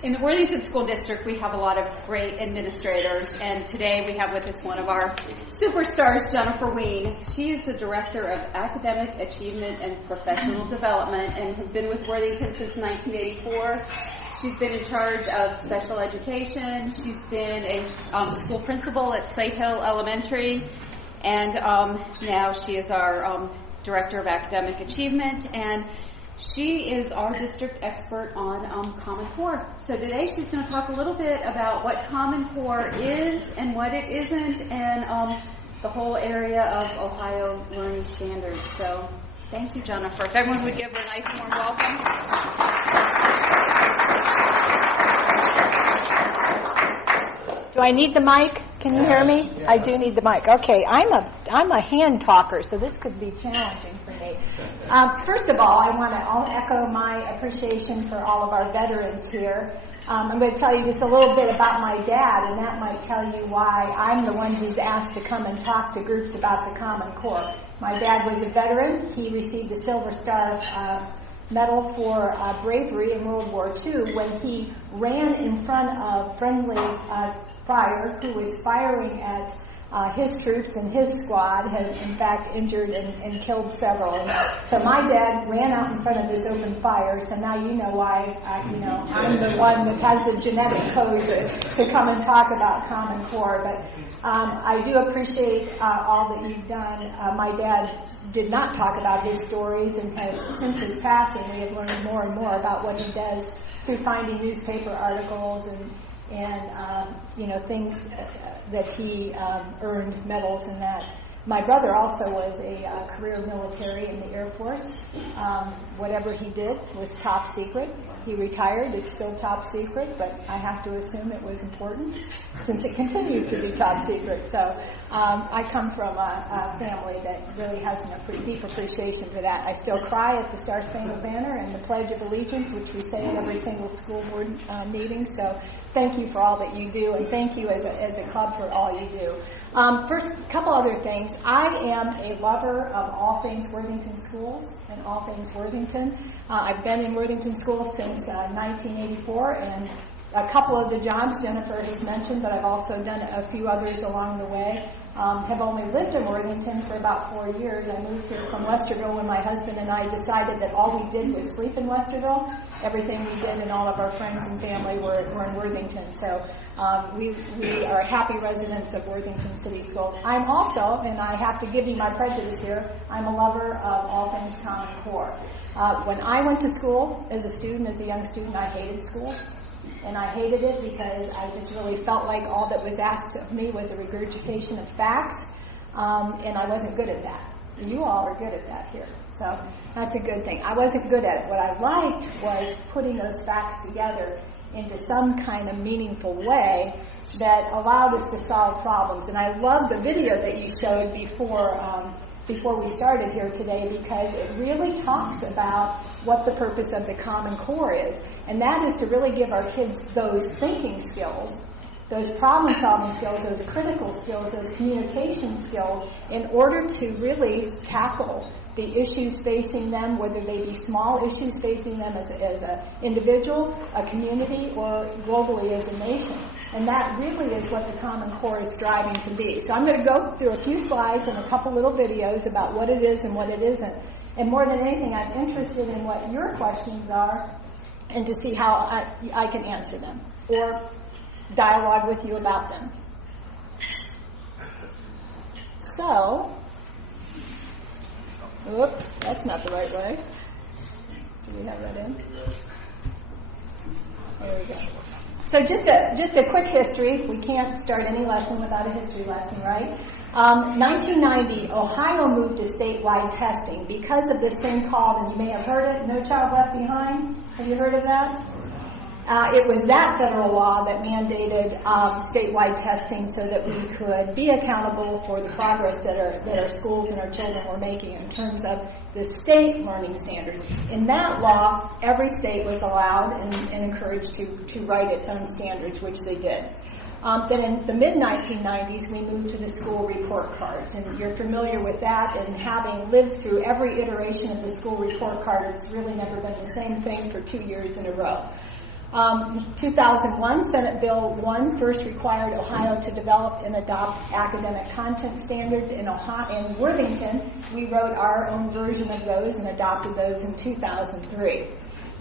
In the Worthington School District, we have a lot of great administrators, and today we have with us one of our superstars, Jennifer Wene. She is the Director of Academic Achievement and Professional Development and has been with Worthington since 1984. She's been in charge of special education. She's been a school principal at Slate Hill Elementary, and now she is our Director of Academic Achievement, and she is our district expert on Common Core. So today she's going to talk a little bit about what Common Core is and what it isn't, and the whole area of Ohio learning standards. So thank you, Jennifer. If everyone would give her a nice warm welcome. Do I need the mic? Can you hear me? I do need the mic. Okay, I'm a hand talker, so this could be challenging for me. First of all, I'll echo my appreciation for all of our veterans here. I'm going to tell you just a little bit about my dad, and that might tell you why I'm the one who's asked to come and talk to groups about the Common Core. My dad was a veteran. He received the Silver Star Medal for bravery in World War II when he ran in front of friendly fire who was firing at his troops, and his squad had in fact injured and killed several. So my dad ran out in front of this open fire, so now you know why I'm the one that has the genetic code to come and talk about Common Core. But I do appreciate all that you've done. My dad did not talk about his stories, and since his passing we have learned more and more about what he does through finding newspaper articles and things that he earned medals in that. My brother also was a career military in the Air Force. Whatever he did was top secret. He retired. It's still top secret, but I have to assume it was important since it continues to be top secret. So I come from a family that really has a deep appreciation for that. I still cry at the Star Spangled Banner and the Pledge of Allegiance, which we say at every single school board meeting. So thank you for all that you do, and thank you as a club for all you do. First, a couple other things. I am a lover of all things Worthington Schools and all things Worthington. I've been in Worthington Schools since 1984, and a couple of the jobs Jennifer has mentioned, but I've also done a few others along the way. Have only lived in Worthington for about 4 years. I moved here from Westerville when my husband and I decided that all we did was sleep in Westerville. Everything we did and all of our friends and family were in Worthington. So we are happy residents of Worthington City Schools. I'm also, and I have to give you my prejudice here, I'm a lover of all things Common Core. When I went to school as a young student, I hated school. And I hated it because I just really felt like all that was asked of me was a regurgitation of facts, and I wasn't good at that. You all are good at that here, so that's a good thing. I wasn't good at it. What I liked was putting those facts together into some kind of meaningful way that allowed us to solve problems. And I love the video that you showed before we started here today, because it really talks about what the purpose of the Common Core is. And that is to really give our kids those thinking skills, those problem-solving skills, those critical skills, those communication skills, in order to really tackle the issues facing them, whether they be small issues facing them as an individual, a community, or globally as a nation. And that really is what the Common Core is striving to be. So I'm going to go through a few slides and a couple little videos about what it is and what it isn't. And more than anything, I'm interested in what your questions are and to see how I can answer them or dialogue with you about them. So, that's not the right way. Do we have that in? There we go. So just a quick history. We can't start any lesson without a history lesson, right? 1990, Ohio moved to statewide testing because of this thing called, and you may have heard it, No Child Left Behind. Have you heard of that? It was that federal law that mandated statewide testing so that we could be accountable for the progress that our schools and our children were making in terms of the state learning standards. In that law, every state was allowed and encouraged to write its own standards, which they did. Then in the mid-1990s, we moved to the school report cards, and you're familiar with that, and having lived through every iteration of the school report card, it's really never been the same thing for 2 years in a row. 2001, Senate Bill 1 first required Ohio to develop and adopt academic content standards. In Worthington, we wrote our own version of those and adopted those in 2003.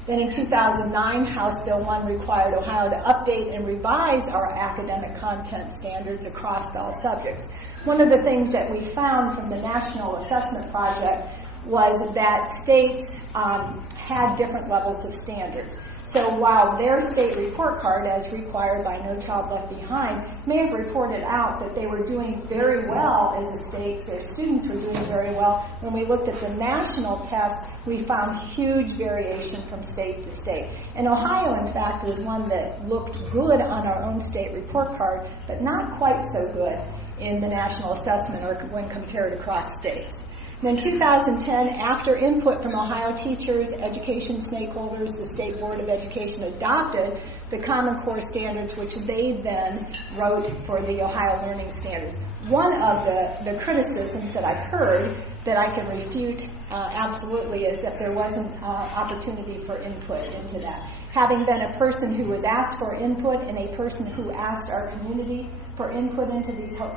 Then in 2009, House Bill 1 required Ohio to update and revise our academic content standards across all subjects. One of the things that we found from the National Assessment Project was that states had different levels of standards. So while their state report card, as required by No Child Left Behind, may have reported out that they were doing very well as a state, their students were doing very well, when we looked at the national test, we found huge variation from state to state. And Ohio, in fact, was one that looked good on our own state report card, but not quite so good in the national assessment or when compared across states. And in 2010, after input from Ohio teachers, education stakeholders, the State Board of Education adopted the Common Core standards, which they then wrote for the Ohio Learning Standards. One of the criticisms that I've heard that I can refute absolutely is that there wasn't opportunity for input into that. Having been a person who was asked for input and a person who asked our community for input into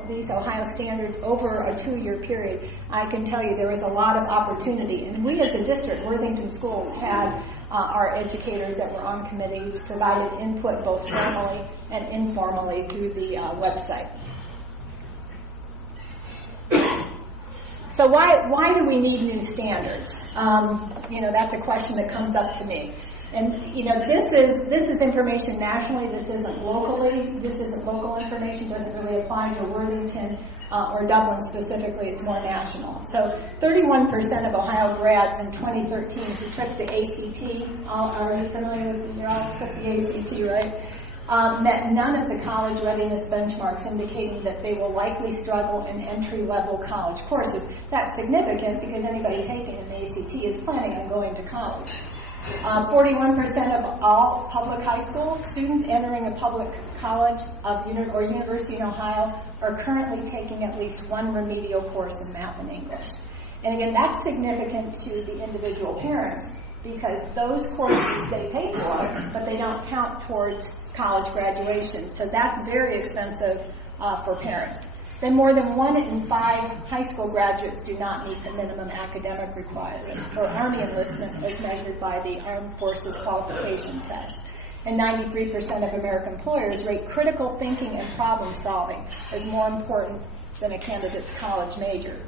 these Ohio standards over a 2-year period, I can tell you there was a lot of opportunity. And we as a district, Worthington Schools, had our educators that were on committees provided input both formally and informally through the website. So why do we need new standards? That's a question that comes up to me. And this is information nationally. This isn't locally. This isn't local information. Doesn't really apply to Worthington or Dublin specifically. It's more national. So 31% of Ohio grads in 2013 who took the ACT. Are you familiar with? You all took the ACT, right? Met none of the college readiness benchmarks, indicating that they will likely struggle in entry-level college courses. That's significant because anybody taking an ACT is planning on going to college. 41% of all public high school students entering a public college or university in Ohio are currently taking at least one remedial course in math and English. And again, that's significant to the individual parents because those courses they pay for, but they don't count towards college graduation. So that's very expensive for parents. Then more than 1 in 5 high school graduates do not meet the minimum academic requirement for Army enlistment as measured by the Armed Forces Qualification Test. And 93% of American employers rate critical thinking and problem solving as more important than a candidate's college major.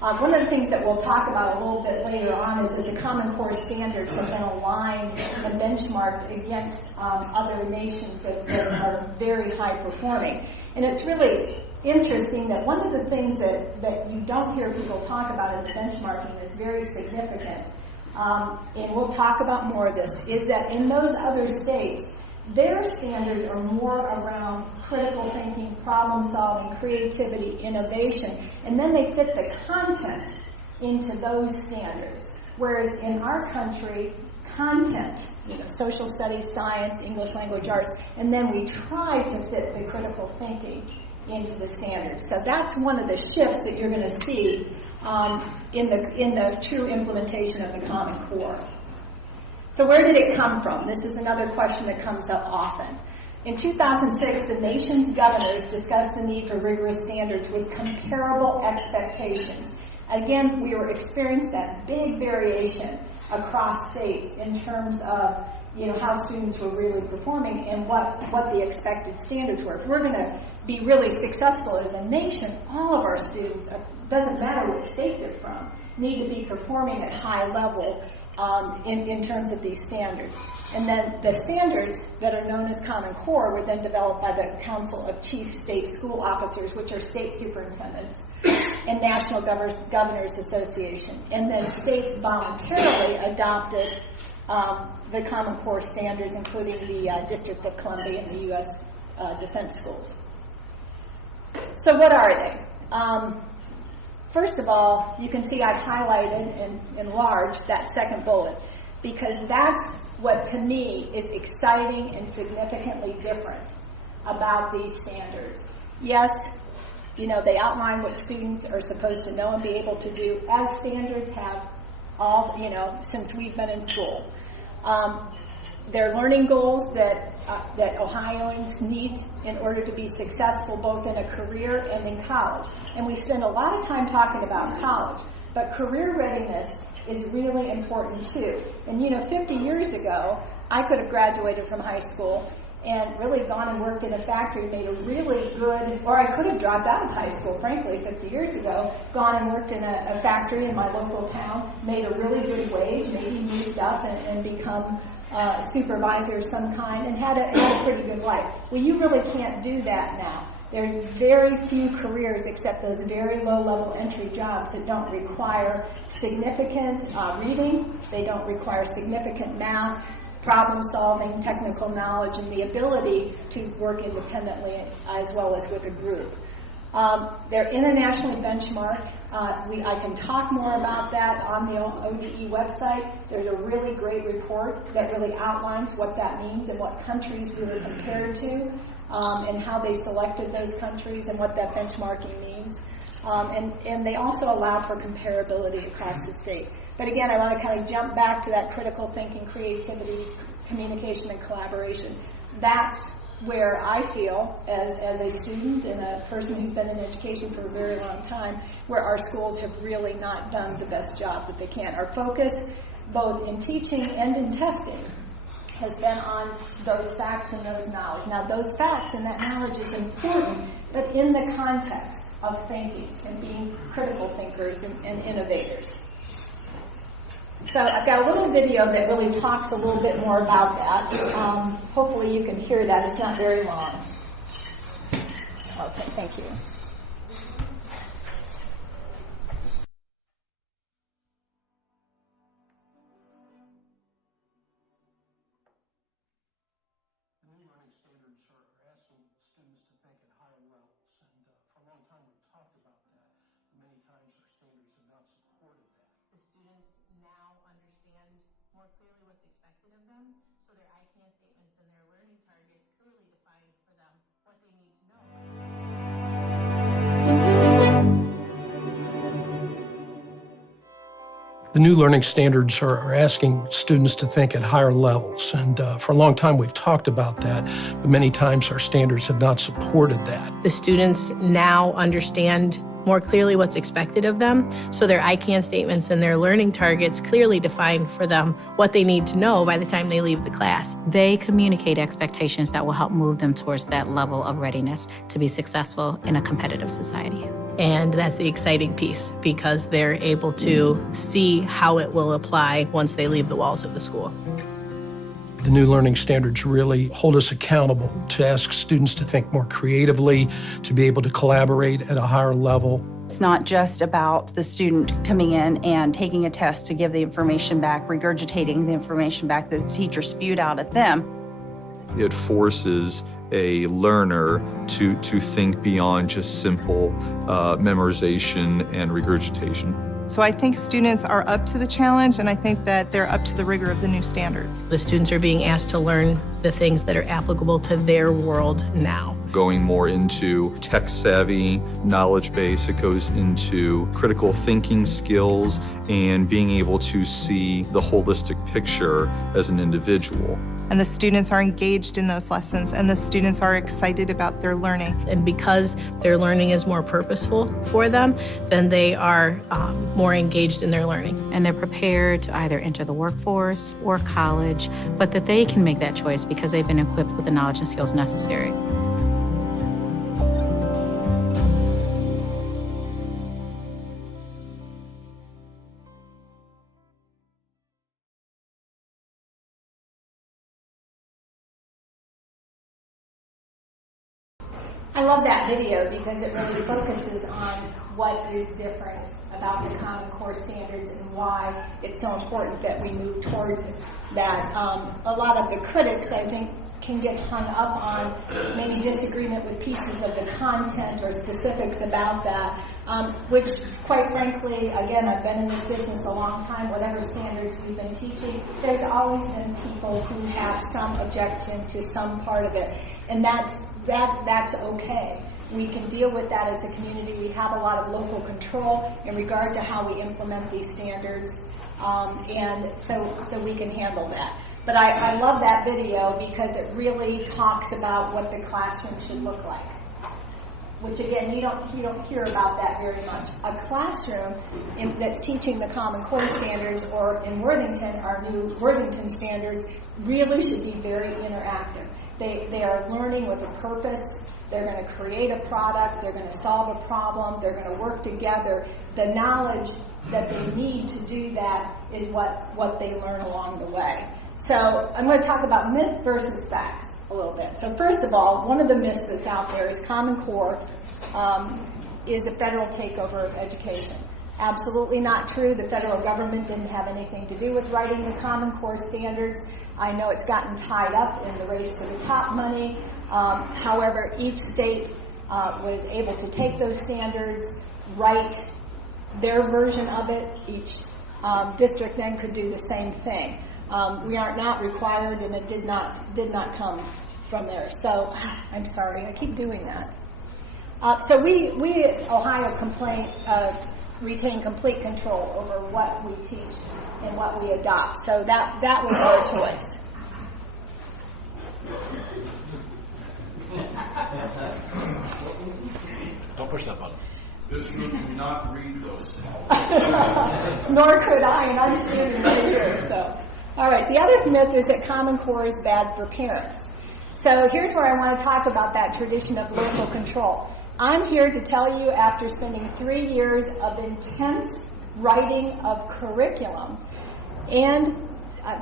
One of the things that we'll talk about a little bit later on is that the Common Core standards have been aligned and benchmarked against other nations that are very high performing. And it's really interesting that one of the things that you don't hear people talk about in benchmarking that's very significant, and we'll talk about more of this, is that in those other states, their standards are more around critical thinking, problem solving, creativity, innovation, and then they fit the content into those standards. Whereas in our country, content, social studies, science, English language arts, and then we try to fit the critical thinking into the standards. So that's one of the shifts that you're going to see in the true implementation of the Common Core. So where did it come from? This is another question that comes up often. In 2006, the nation's governors discussed the need for rigorous standards with comparable expectations. Again, we were experiencing that big variation across states in terms of how students were really performing and what the expected standards were. If we're going to be really successful as a nation, all of our students, doesn't matter what state they're from, need to be performing at high level in terms of these standards. And then the standards that are known as Common Core were then developed by the Council of Chief State School Officers, which are state superintendents, and National Governors Association. And then states voluntarily adopted the Common Core standards, including the District of Columbia and the U.S. Defense Schools. So what are they? First of all, you can see I've highlighted and enlarged that second bullet because that's what, to me, is exciting and significantly different about these standards. Yes, they outline what students are supposed to know and be able to do, as standards have all, since we've been in school. They're learning goals that Ohioans need in order to be successful both in a career and in college. And we spend a lot of time talking about college, but career readiness is really important too. And 50 years ago, I could have graduated from high school and really gone and worked in a factory, made a really good, or I could have dropped out of high school, frankly, 50 years ago, gone and worked in a factory in my local town, made a really good wage, maybe moved up and become a supervisor of some kind, and had a pretty good life. Well, you really can't do that now. There's very few careers except those very low-level entry jobs that don't require significant reading, they don't require significant math, problem-solving, technical knowledge, and the ability to work independently as well as with a group. They're internationally benchmarked. I can talk more about that on the ODE website. There's a really great report that really outlines what that means and what countries we were compared to, and how they selected those countries and what that benchmarking means. And they also allow for comparability across the state. But again, I want to kind of jump back to that critical thinking, creativity, communication, and collaboration. That's where I feel, as a student and a person who's been in education for a very long time, where our schools have really not done the best job that they can. Our focus, both in teaching and in testing, has been on those facts and those knowledge. Now, those facts and that knowledge is important, but in the context of thinking and being critical thinkers and innovators. So I've got a little video that really talks a little bit more about that. Hopefully you can hear that. It's not very long. Okay, thank you. more clearly what's expected of them, so their ICANN statements and their learning targets clearly define for them what they need to know. The new learning standards are asking students to think at higher levels, and for a long time we've talked about that, but many times our standards have not supported that. The students now understand more clearly what's expected of them, so their ICANN statements and their learning targets clearly define for them what they need to know by the time they leave the class. They communicate expectations that will help move them towards that level of readiness to be successful in a competitive society. And that's the exciting piece, because they're able to see how it will apply once they leave the walls of the school. The new learning standards really hold us accountable to ask students to think more creatively, to be able to collaborate at a higher level. It's not just about the student coming in and taking a test to give the information back, regurgitating the information back that the teacher spewed out at them. It forces a learner to think beyond just simple memorization and regurgitation. So I think students are up to the challenge, and I think that they're up to the rigor of the new standards. The students are being asked to learn the things that are applicable to their world now. Going more into tech-savvy knowledge base, it goes into critical thinking skills and being able to see the holistic picture as an individual. And the students are engaged in those lessons, and the students are excited about their learning. And because their learning is more purposeful for them, then they are more engaged in their learning. And they're prepared to either enter the workforce or college, but that they can make that choice because they've been equipped with the knowledge and skills necessary. I love that video because it really focuses on what is different about the Common Core standards and why it's so important that we move towards that. A lot of the critics, I think, can get hung up on maybe disagreement with pieces of the content or specifics about that, which, quite frankly, again, I've been in this business a long time, whatever standards we've been teaching, there's always been people who have some objection to some part of it, and that's okay. We can deal with that as a community. We have a lot of local control in regard to how we implement these standards, and so we can handle that. But I love that video because it really talks about what the classroom should look like, which again, you don't hear about that very much. A classroom that's teaching the Common Core standards, or in Worthington, our new Worthington standards, really should be very interactive. They are learning with a purpose. They're going to create a product. They're going to solve a problem. They're going to work together. The knowledge that they need to do that is what they learn along the way. So I'm going to talk about myth versus facts a little bit. So first of all, one of the myths that's out there is Common Core is a federal takeover of education. Absolutely not true. The federal government didn't have anything to do with writing the Common Core standards. I know it's gotten tied up in the race to the top money. However, each state was able to take those standards, write their version of it. Each district then could do the same thing. We are not required, and it did not come from there. So I'm sorry, I keep doing that. So we at Ohio retain complete control over what we teach and what we adopt. So that was our choice. Don't push that button. This group cannot read those things. Nor could I, and I'm standing right here. So, all right. The other myth is that Common Core is bad for parents. So here's where I want to talk about that tradition of local control. I'm here to tell you, after spending 3 years of intense writing of curriculum and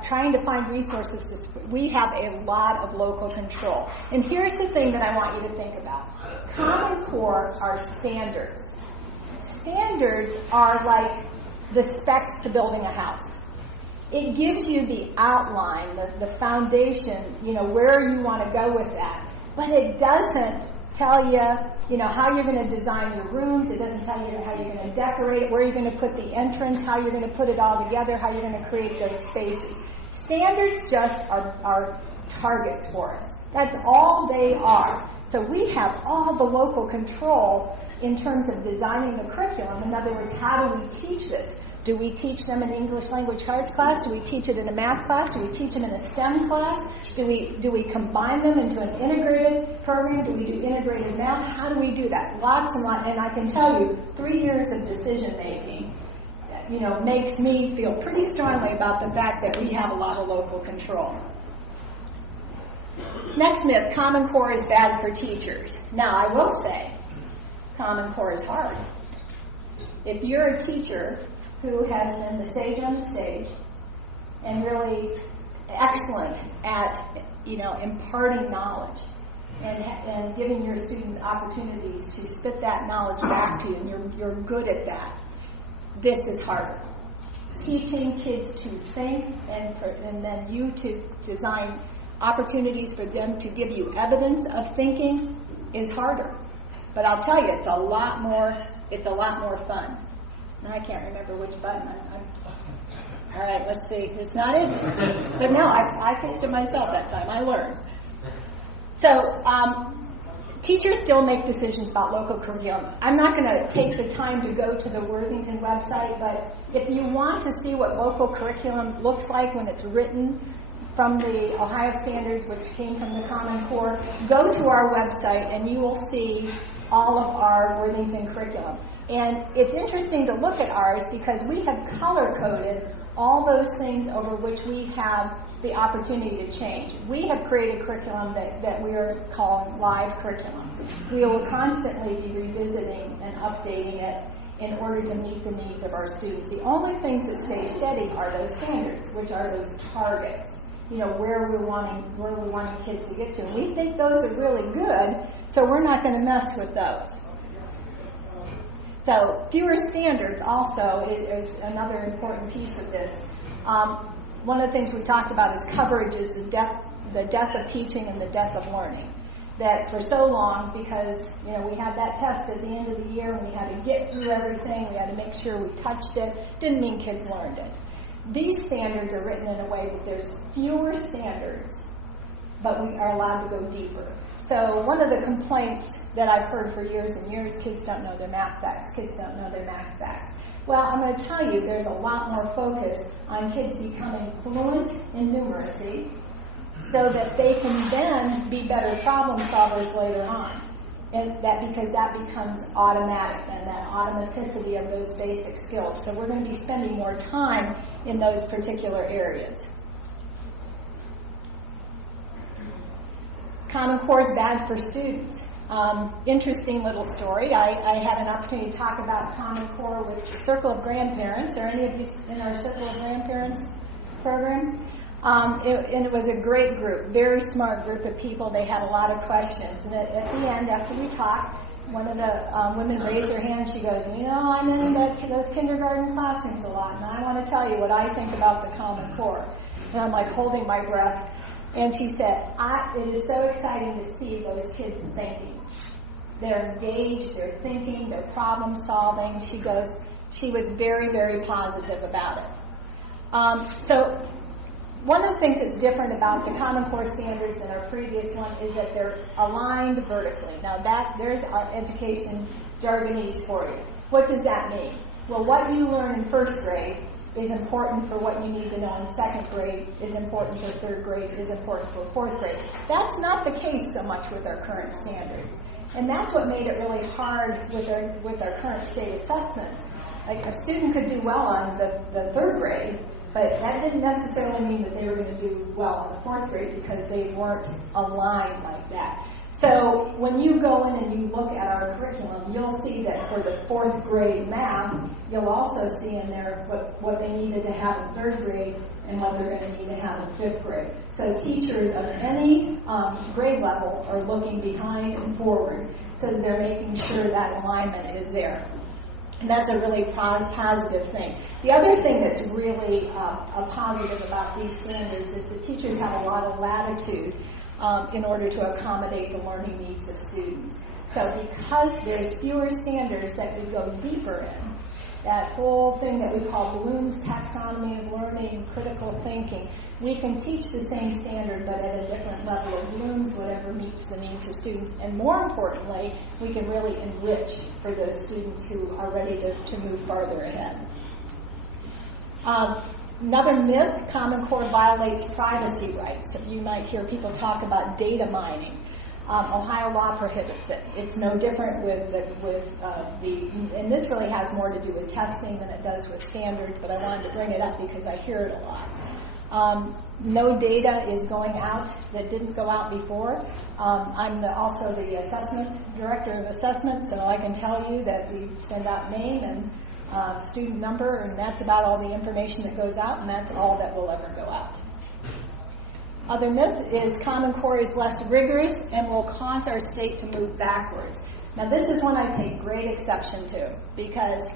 trying to find resources, we have a lot of local control. And here's the thing that I want you to think about. Common Core are standards. Standards are like the specs to building a house. It gives you the outline, the foundation, where you want to go with that. But it doesn't tell you, how you're going to design your rooms. It doesn't tell you how you're going to decorate it, where you're going to put the entrance, how you're going to put it all together, how you're going to create those spaces. Standards just are targets for us. That's all they are. So we have all the local control in terms of designing the curriculum. In other words, how do we teach this? Do we teach them in English language arts class? Do we teach it in a math class? Do we teach them in a STEM class? Do we combine them into an integrated program? Do we do integrated math? How do we do that? Lots and lots. And I can tell you, 3 years of decision making, makes me feel pretty strongly about the fact that we have a lot of local control. Next myth, Common Core is bad for teachers. Now, I will say, Common Core is hard. If you're a teacher who has been the sage on the stage and really excellent at, imparting knowledge and giving your students opportunities to spit that knowledge back to you, and you're good at that, this is harder. Teaching kids to think and then you to design opportunities for them to give you evidence of thinking is harder. But I'll tell you, it's a lot more fun. Now I can't remember which button all right, let's see. It's not it. But no, I fixed it myself that time. I learned. So teachers still make decisions about local curriculum. I'm not going to take the time to go to the Worthington website, but if you want to see what local curriculum looks like when it's written from the Ohio standards, which came from the Common Core, go to our website and you will see all of our Worthington curriculum. And it's interesting to look at ours because we have color-coded all those things over which we have the opportunity to change. We have created curriculum that we are calling live curriculum. We will constantly be revisiting and updating it in order to meet the needs of our students. The only things that stay steady are those standards, which are those targets, where we're wanting kids to get to. And we think those are really good, so we're not going to mess with those. So fewer standards also is another important piece of this. One of the things we talked about is coverage is the death of teaching and the death of learning. That for so long, because we had that test at the end of the year and we had to get through everything, we had to make sure we touched it, didn't mean kids learned it. These standards are written in a way that there's fewer standards, but we are allowed to go deeper. So one of the complaints that I've heard for years and years, kids don't know their math facts, kids don't know their math facts. Well, I'm going to tell you, there's a lot more focus on kids becoming fluent in numeracy so that they can then be better problem solvers later on. And that because that becomes automatic and that automaticity of those basic skills. So we're going to be spending more time in those particular areas. Common Core's badge for students. Interesting little story. I had an opportunity to talk about Common Core with the Circle of Grandparents. Are any of you in our Circle of Grandparents program? And it was a great group, very smart group of people. They had a lot of questions. And at the end, after we talked, one of the women raised her hand. She goes, you know, I'm in those kindergarten classrooms a lot, and I want to tell you what I think about the Common Core. And I'm like holding my breath. And she said, it is so exciting to see those kids thinking. They're engaged, they're thinking, they're problem solving. She was very, very positive about it. So one of the things that's different about the Common Core standards and our previous one is that they're aligned vertically. Now there's our education jargonese for you. What does that mean? Well, what you learn in first grade is important for what you need to know in second grade, is important for third grade, is important for fourth grade. That's not the case so much with our current standards. And that's what made it really hard with our current state assessments. Like a student could do well on the third grade, but that didn't necessarily mean that they were going to do well on the fourth grade because they weren't aligned like that. So when you go in and you look at our curriculum, you'll see that for the fourth grade math, you'll also see in there what they needed to have in third grade and what they're going to need to have in fifth grade. So teachers of any grade level are looking behind and forward so that they're making sure that alignment is there. And that's a really positive thing. The other thing that's really a positive about these standards is that teachers have a lot of latitude in order to accommodate the learning needs of students. So because there's fewer standards that we go deeper in, that whole thing that we call Bloom's taxonomy of learning, critical thinking, we can teach the same standard but at a different level of Bloom's, whatever meets the needs of students. And more importantly, we can really enrich for those students who are ready to move farther ahead. Another myth, Common Core violates privacy rights. You might hear people talk about data mining. Ohio law prohibits it. It's no different and this really has more to do with testing than it does with standards, but I wanted to bring it up because I hear it a lot. No data is going out that didn't go out before. I'm also the assessment director of assessment, so I can tell you that we send out name and student number, and that's about all the information that goes out, and that's all that will ever go out. Other myth is Common Core is less rigorous and will cause our state to move backwards. Now this is one I take great exception to, because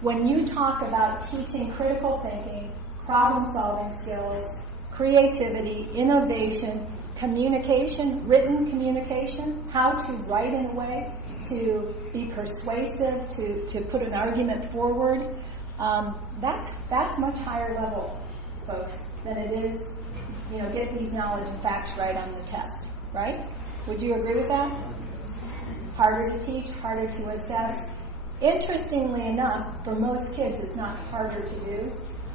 when you talk about teaching critical thinking, problem-solving skills, creativity, innovation, communication, written communication, how to write in a way to be persuasive, to put an argument forward, that's much higher level, folks, than it is, get these knowledge and facts right on the test, right? Would you agree with that? Harder to teach, harder to assess. Interestingly enough, for most kids, it's not harder to do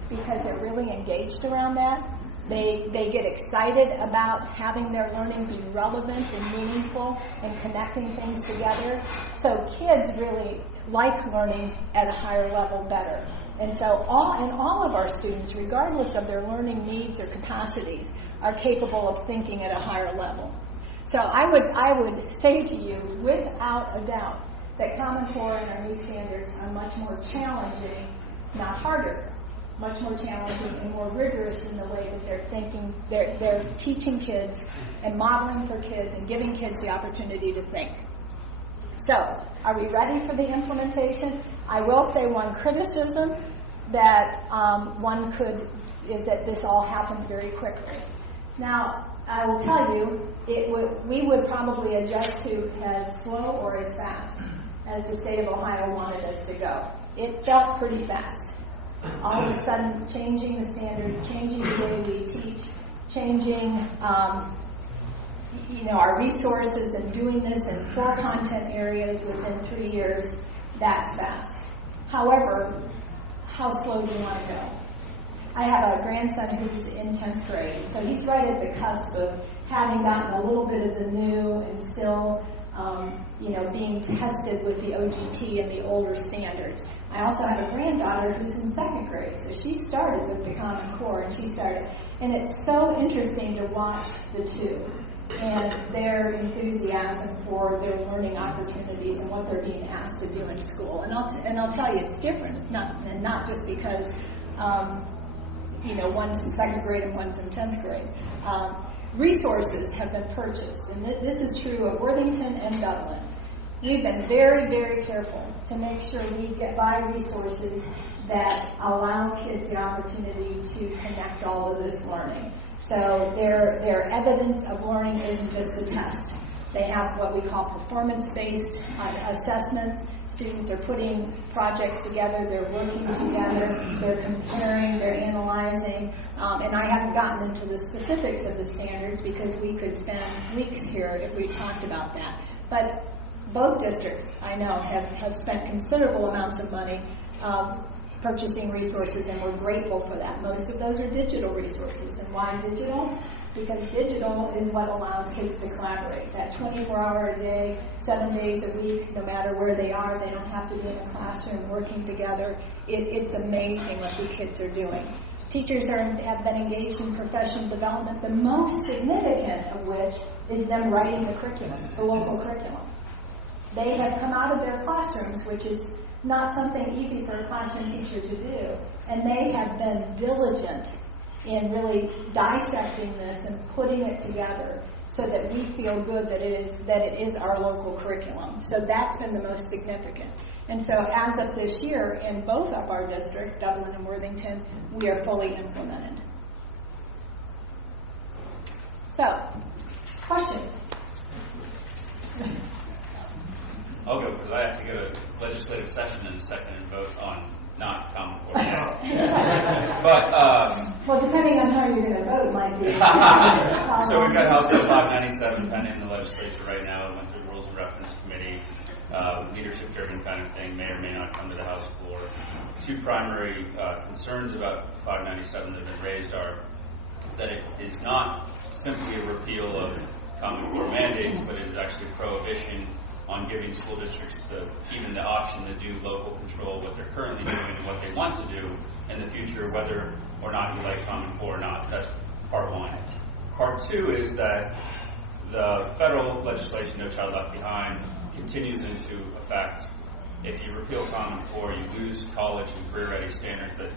because they're really engaged around that. They get excited about having their learning be relevant and meaningful and connecting things together. So kids really like learning at a higher level better. And so all of our students, regardless of their learning needs or capacities, are capable of thinking at a higher level. So I would say to you, without a doubt, that Common Core and our new standards are much more challenging, not harder, much more challenging and more rigorous in the way that they're thinking, they're teaching kids and modeling for kids and giving kids the opportunity to think. So, are we ready for the implementation? I will say one criticism that is that this all happened very quickly. Now, I will tell you, we would probably adjust to as slow or as fast as the state of Ohio wanted us to go. It felt pretty fast. All of a sudden, changing the standards, changing the way we teach, changing our resources and doing this in 4 content areas within 3 years, that's fast. However, how slow do you want to go? I have a grandson who's in 10th grade, so he's right at the cusp of having gotten a little bit of the new and still, being tested with the OGT and the older standards. I also have a granddaughter who's in 2nd grade, so she started with the Common Core, and it's so interesting to watch the two and their enthusiasm for their learning opportunities and what they're being asked to do in school. And I'll tell you, it's different. It's not just because one's in 2nd grade and one's in 10th grade. Resources have been purchased, and this is true of Worthington and Dublin. We've been very, very careful to make sure we buy resources that allow kids the opportunity to connect all of this learning. So their evidence of learning isn't just a test. They have what we call performance-based assessments. Students are putting projects together, they're working together, they're comparing, they're analyzing, and I haven't gotten into the specifics of the standards because we could spend weeks here if we talked about that. But both districts, I know, have spent considerable amounts of money purchasing resources, and we're grateful for that. Most of those are digital resources. And why digital? Because digital is what allows kids to collaborate. That 24-hour a day, 7 days a week, no matter where they are, they don't have to be in a classroom working together. It's amazing what the kids are doing. Teachers have been engaged in professional development, the most significant of which is them writing the curriculum, the local curriculum. They have come out of their classrooms, which is not something easy for a classroom teacher to do, and they have been diligent in really dissecting this and putting it together so that we feel good that it is our local curriculum. So that's been the most significant. And so as of this year, in both of our districts, Dublin and Worthington, we are fully implemented. So, questions? I'll go because I have to go to legislative session in a second and vote on not Common Core now. But well, depending on how you're going to vote, might be. So we've got House Bill 597 pending in the legislature right now. It went through the Rules and Reference Committee, leadership-driven kind of thing. May or may not come to the House floor. Two primary concerns about 597 that have been raised are that it is not simply a repeal of Common Core mandates, but it is actually a prohibition on giving school districts even the option to do local control, what they're currently doing and what they want to do in the future, whether or not you like Common Core or not. That's part one. Part two is that the federal legislation, No Child Left Behind, continues into effect. If you repeal Common Core, you lose college and career-ready standards that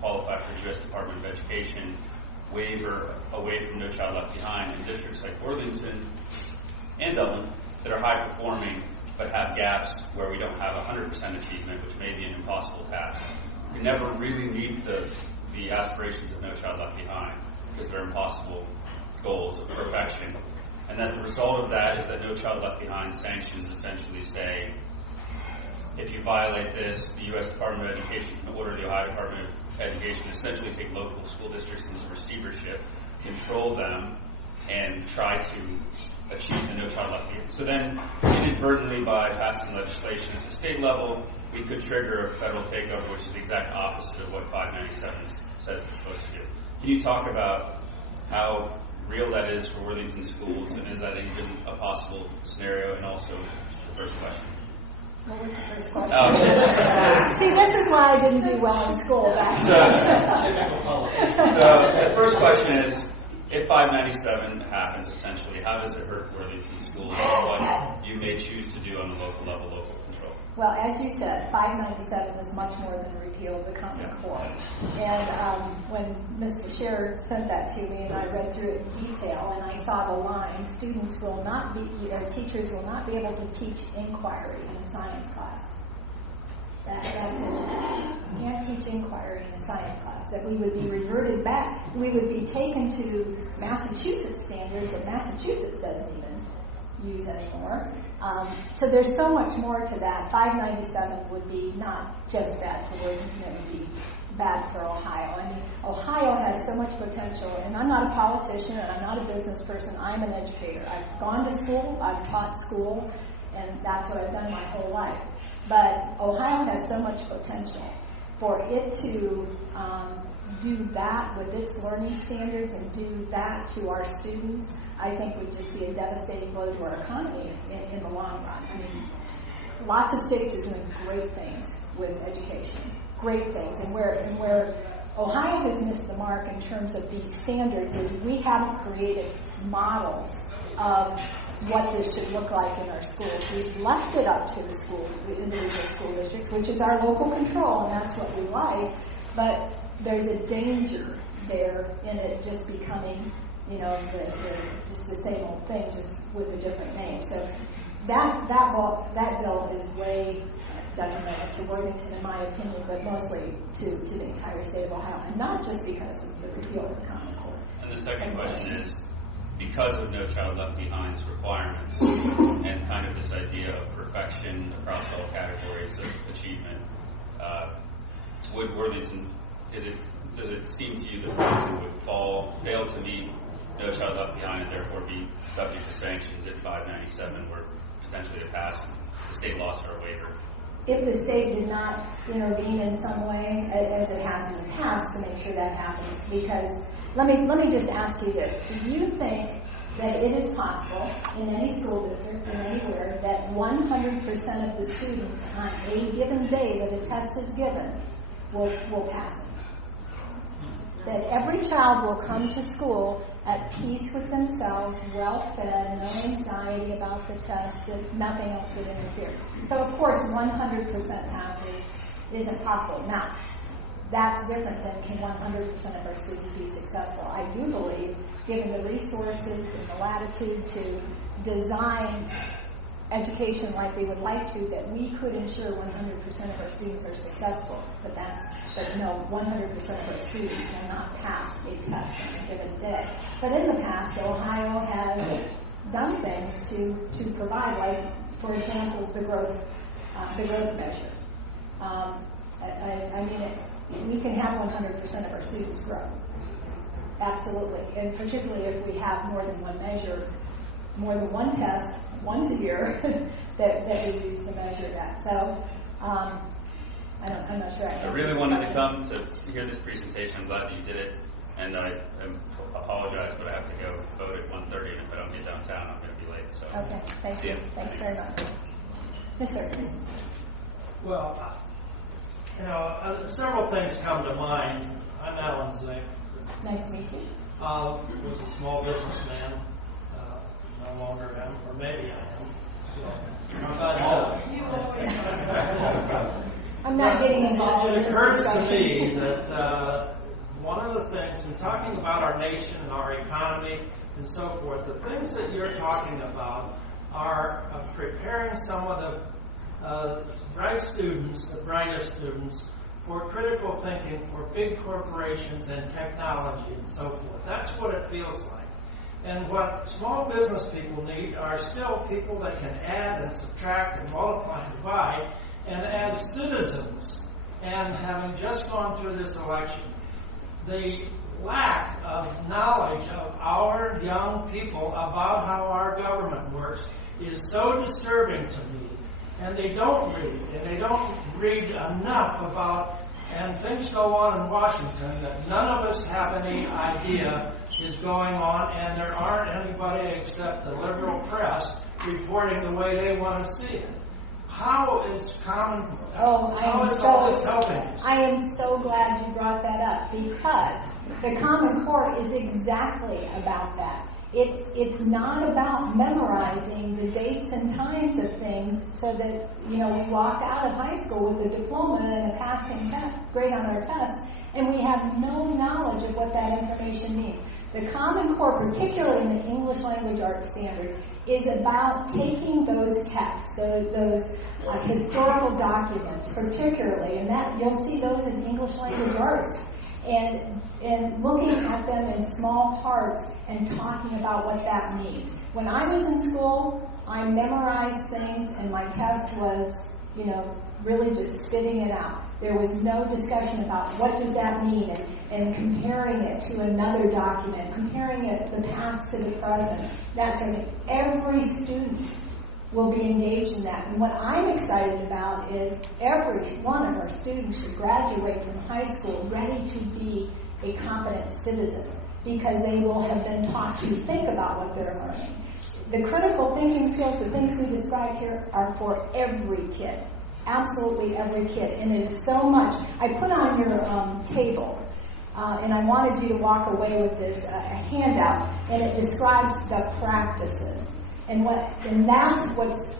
qualify for the U.S. Department of Education waiver away from No Child Left Behind, and districts like Worthington and Dublin that are high-performing but have gaps where we don't have 100% achievement, which may be an impossible task. You can never really meet the aspirations of No Child Left Behind because they're impossible goals of perfection. And that the result of that is that No Child Left Behind sanctions essentially say, if you violate this, the U.S. Department of Education can order the Ohio Department of Education essentially take local school districts into receivership, control them, and try to achieve the No Child Left Behind. So then, inadvertently, by passing legislation at the state level, we could trigger a federal takeover, which is the exact opposite of what 597 says it's supposed to do. Can you talk about how real that is for Worthington schools, and is that even a possible scenario? And also, the first question. What was the first question? See, this is why I didn't do well in school back then. So the first question is, if 597 happens, essentially, how does it hurt Worthington schools and what you may choose to do on the local level, local control? Well, as you said, 597 is much more than a repeal of the Common Core. And when Mr. Scherer sent that to me and I read through it in detail and I saw the line, students will not be, teachers will not be able to teach inquiry in a science class. That's it. You can't teach inquiry in a science class. That we would be reverted back. We would be taken to Massachusetts standards that Massachusetts doesn't even use anymore. So there's so much more to that. 597 would be not just bad for Worthington, it would be bad for Ohio. I mean, Ohio has so much potential, and I'm not a politician and I'm not a business person. I'm an educator. I've gone to school, I've taught school, and that's what I've done my whole life. But Ohio has so much potential. for it to do that with its learning standards and do that to our students, I think would just be a devastating blow to our economy in the long run. I mean, lots of states are doing great things with education, great things, and where Ohio has missed the mark in terms of these standards is we haven't created models of what this should look like in our schools. We've left it up to the individual school districts, which is our local control, and that's what we like, but there's a danger there in it just becoming, just the same old thing, just with a different name. So that bill is way detrimental to Worthington, in my opinion, but mostly to the entire state of Ohio, and not just because of the repeal of the Common Core. And the second question is, because of No Child Left Behind's requirements and kind of this idea of perfection across all categories of achievement, would Worthington, does it seem to you that Worthington would fail to meet No Child Left Behind and therefore be subject to sanctions if 597 were potentially to pass, the state lost our waiver? If the state did not intervene in some way, as it has in the past, to make sure that happens, because let me just ask you this: do you think that it is possible in any school district or anywhere that 100% of the students on a given day that a test is given will pass it? That every child will come to school at peace with themselves, well-fed, no anxiety about the test, that nothing else would interfere. So, of course, 100% passing isn't possible. Now, that's different than can 100% of our students be successful. I do believe, given the resources and the latitude to design education like we would like to, that we could ensure 100% of our students are successful. But no, 100% of our students will not pass a test on a given day. But in the past, Ohio has done things to provide, like, for example, the growth measure. I mean, we can have 100% of our students grow. Absolutely. And particularly if we have more than one measure, more than one test once a year that we use to measure that. So I'm not sure. I really wanted to come to hear this presentation. I'm glad that you did it. And I apologize, but I have to go vote at 1:30, and if I don't get downtown, I'm going to be late. So okay, thank you. Thanks very much. Mr. Well, several things come to mind. I'm Alan Zink. Nice to meet you. Was a small businessman. No longer am, or maybe I am. I'm not getting involved. It occurs to me that one of the things, in talking about our nation and our economy and so forth, the things that you're talking about are preparing some of the bright students, the brightest students, for critical thinking for big corporations and technology and so forth. That's what it feels like. And what small business people need are still people that can add and subtract and multiply and divide, and as citizens, and having just gone through this election, the lack of knowledge of our young people about how our government works is so disturbing to me. And they don't read enough about, and things go on in Washington that none of us have any idea is going on, and there aren't anybody except the liberal press reporting the way they want to see it. How is Common Core helping us? I am so glad you brought that up, because the Common Core is exactly about that. It's not about memorizing the dates and times of things so that, we walk out of high school with a diploma and a passing grade on our test, and we have no knowledge of what that information means. The Common Core, particularly in the English language arts standards, is about taking those texts, those historical documents particularly, and that you'll see those in English language arts, and looking at them in small parts and talking about what that means. When I was in school, I memorized things, and my test was, really just spitting it out. There was no discussion about what does that mean, and comparing it to another document, comparing it the past to the present. That's right. Every student will be engaged in that. And what I'm excited about is every one of our students should graduate from high school ready to be a competent citizen, because they will have been taught to think about what they're learning. The critical thinking skills, the things we described here, are for every kid. Absolutely every kid. And it is so much. I put on your table, and I wanted you to walk away with this a handout, and it describes the practices. And that's what's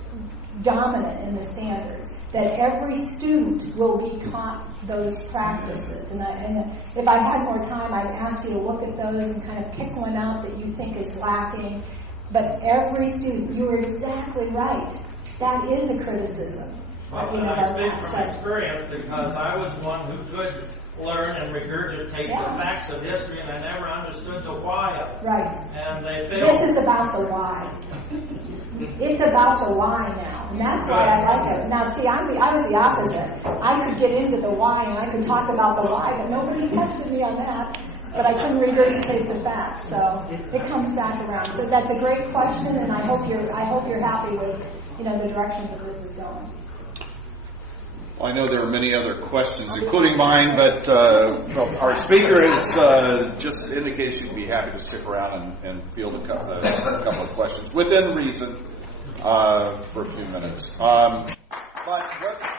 dominant in the standards, that every student will be taught those practices. And if I had more time, I'd ask you to look at those and kind of pick one out that you think is lacking. But every student, you are exactly right. That is a criticism. Well, and I speak from experience, because I was one who could learn and regurgitate the facts of history, and I never understood the why of it. Right. And they failed. This is about the why. It's about the why now, and that's why I like it. Now, see, I was the opposite. I could get into the why, and I could talk about the why, but nobody tested me on that. But I couldn't regurgitate the facts, so it comes back around. So that's a great question, and I hope you're happy with the direction that this is going. Well, I know there are many other questions, including mine, but our speaker has just indicated she'd be happy to stick around and field a couple of questions within reason for a few minutes. But what